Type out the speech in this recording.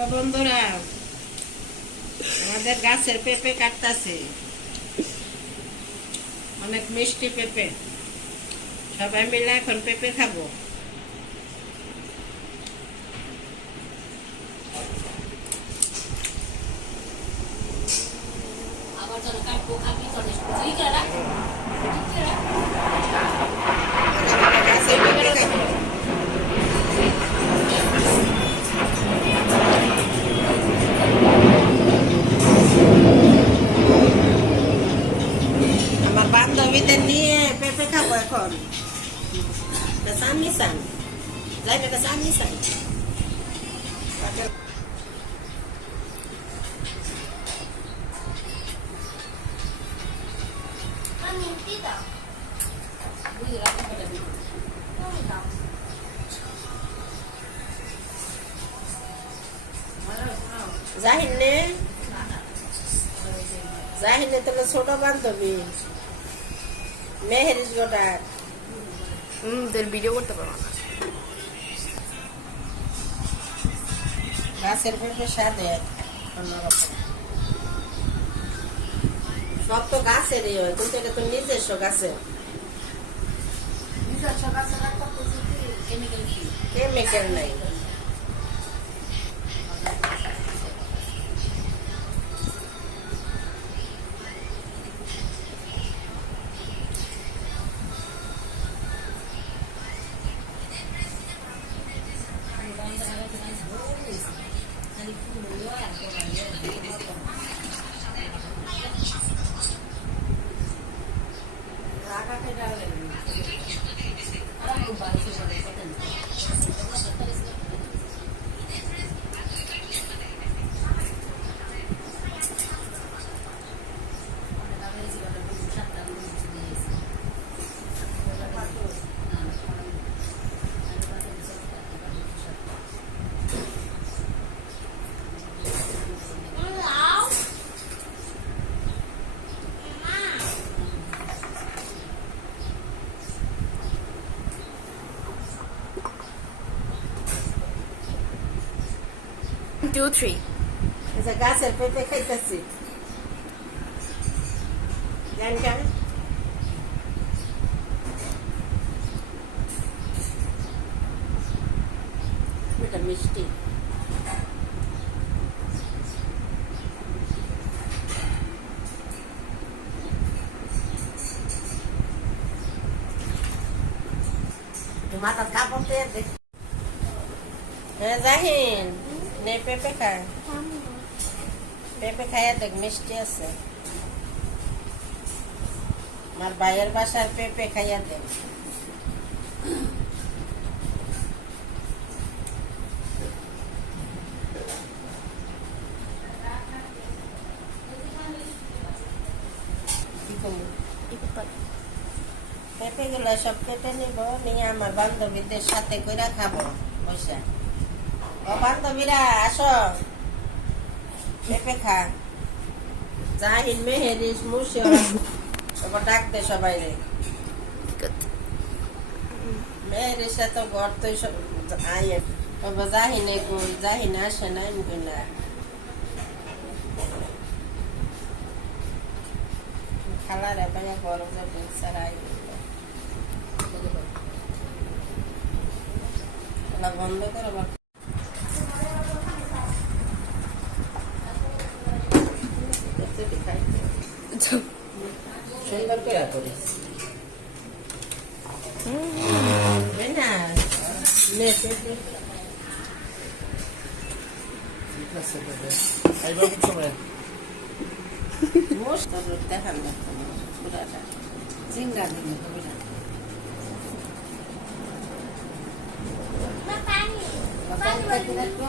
তো বন্ধুরা আমাদের গাছের পেঁপে কাটতাছে। অনেক মিষ্টি পেঁপে। সবাই মিলে এখন পেঁপে খাব। আমার বান্ধবীদের নিয়ে পেঁপে খাবো এখন কেসান নিসান যাইবে কেসান নিসান বুঝলি রাখতে পারবি জাহিনে জাহিনে তোর ছোট বান্ধবী মেহেরিস গোটার হুম তোর ভিডিও করতে পারো না। গাছের পেঁপে স্বাদে অন্যরকম সব তো গাছেরই হয় কিন্তু এটা তো নিজস্ব গাছের কেমিক্যাল নাই। টু থ্রি এই যে গাছের পেঁপে খাইতেছি জানি কেন এটা মিষ্টি মাথার কাপড় দিয়ে দেখ হ্যাঁ জাহিন নে পেঁপে খায় পেঁপে খাইয়া দেখ, মিষ্টি আছে। আমার ভাইয়ের বাসার পেঁপে খাইয়া দেখ পেঁপে গুলো সব কেটে নিব, নিয়ে আমার বান্ধবীদের সাথে করে খাব বসে ও বান্ধবীরা আসো পেঁপে খা জাহিন মেহেরিস এবার ডাক সবাই রে মেহেরিস ঘর তো সব আইয়ে জাহিনে আসে না আমি কই না খালা রে ভাইয়া বড় যাবে সারা আই বন্ধ করে সুন্দর করে করিস তাই না নে, পেঁপে। মস্ত রোদ দেখান লাগতো না, পুরাটা। জিঙ্গা দিলে পুরা। বাবা, খাইতে রাখবো?